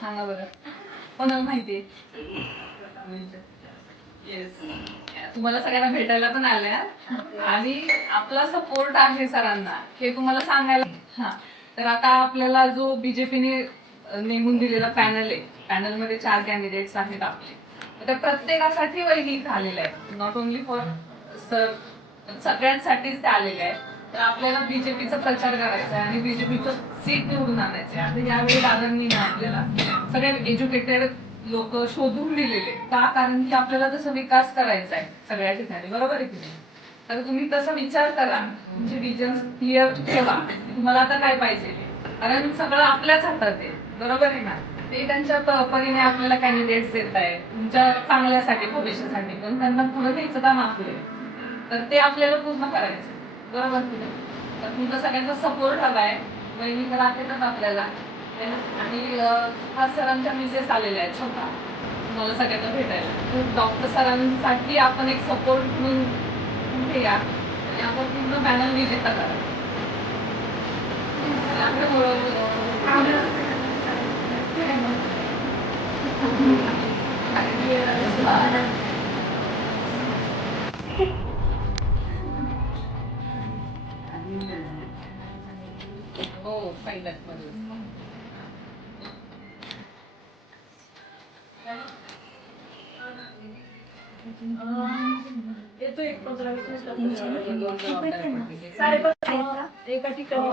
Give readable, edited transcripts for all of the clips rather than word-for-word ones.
सांगा बरं कोणाला माहिती तुम्हाला सगळ्यांना भेटायला पण आल्या आणि आपला सपोर्ट आहे सरांना हे तुम्हाला सांगायला. हा तर आता आपल्याला जो बीजेपीने नेमून दिलेला पॅनल आहे, पॅनल मध्ये 4 कॅन्डिडेट्स आहेत आपले. तर प्रत्येकासाठी वैदिक आलेलं आहे, नॉट ओनली फॉर सर, सगळ्यांसाठीच ते आलेले आहे. तर आपल्याला बीजेपीचा प्रचार करायचा आहे आणि बीजेपीचं सीट निवडून आणायचं आहे. आता यावेळी दादांनी ना आपल्याला सगळे एज्युकेटेड लोक शोधून दिलेले का, कारण की आपल्याला तसा विकास करायचा आहे सगळ्या ठिकाणी, बरोबर आहे की नाही. तर तुम्ही तसा विचार करा, तुमचे विजन क्लिअर ठेवा, तुम्हाला आता काय पाहिजे, कारण सगळं आपल्याच हातात आहे, बरोबर आहे ना. ते त्यांच्या परीने आपल्याला कॅन्डिडेट्स देत आहे तुमच्या चांगल्यासाठी, भविष्यासाठी, पण त्यांना पुढे द्यायचं काम आपले, तर ते आपल्याला पूर्ण करायचं, बरोबर की नाही. तर तुमचा सगळ्यांचा सपोर्ट हवाय, बहिणी तर आहेतच आपल्याला. आणि हा सरांच्या मिसेस आलेल्या आहेत छोटा तुम्हाला सगळ्यांना भेटायला. डॉक्टर सरांसाठी आपण एक सपोर्ट म्हणून उभे या आणि आपण पूर्ण पॅनल विजेता करा. हो पहिल्याच मध्ये येतो एक 15-20 एका ठिकाणी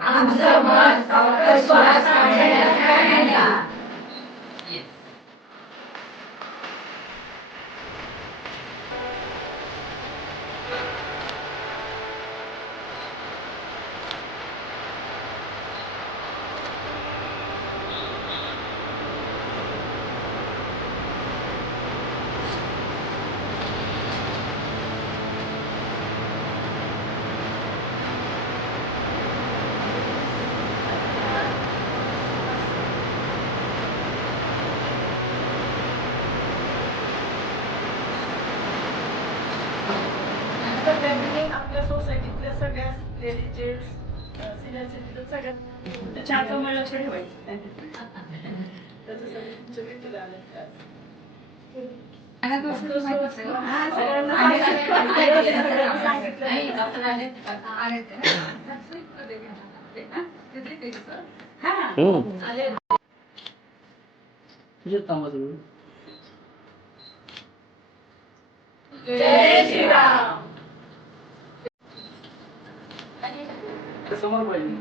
आमचं मत डॉक्टर सुहास कांबळे यांच्या पॅनलला. आपल्या सोसायटीतल्या सगळ्या लेडीज जेंट्स सिनियर सिटीजन सगळ्यात चहाचं मला लक्ष ठेवायचं जय श्रीराम. समोर पाहिजे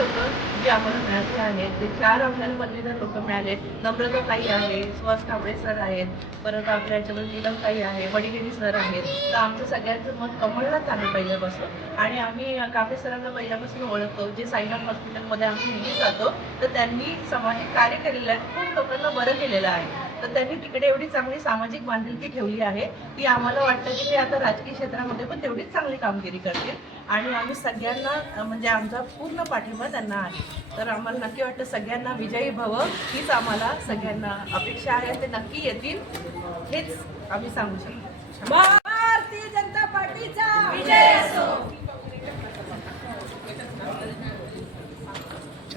समाज जे आम्हाला मिळाले आहेत ते 4 आपल्याला पदवीधर लोक मिळाले. नम्रता ताई आहे, सुहास कांबळे सर आहेत, परत आपल्या याच्यावर नीलम ताई आहे, वडिगेरी सर आहेत. तर आमचं सगळ्यांचं मत कमळलाच आहे पहिल्यापासून. आणि आम्ही कांबळे सरांना पहिल्यापासून ओळखतो, जे साईनाथ हॉस्पिटलमध्ये आम्ही नेहमी जातो, तर त्यांनी सामाजिक कार्य केलेलं आहे, खूप लोकांना बरं केलेलं आहे. तर त्यांनी तिकडे एवढी चांगली सामाजिक बांधिलकी ठेवली आहे की आम्हाला वाटतं की ते आता राजकीय क्षेत्रामध्ये पण तेवढीच चांगली कामगिरी करतील. आणि आम्ही सगळ्यांना म्हणजे आमचा पूर्ण पाठिंबा त्यांना आहे. तर आम्हाला नक्की वाटतं सगळ्यांना विजयी भव हीच आम्हाला सगळ्यांना अपेक्षा आहे. ते नक्की येतील हेच आम्ही सांगू शकतो. विजय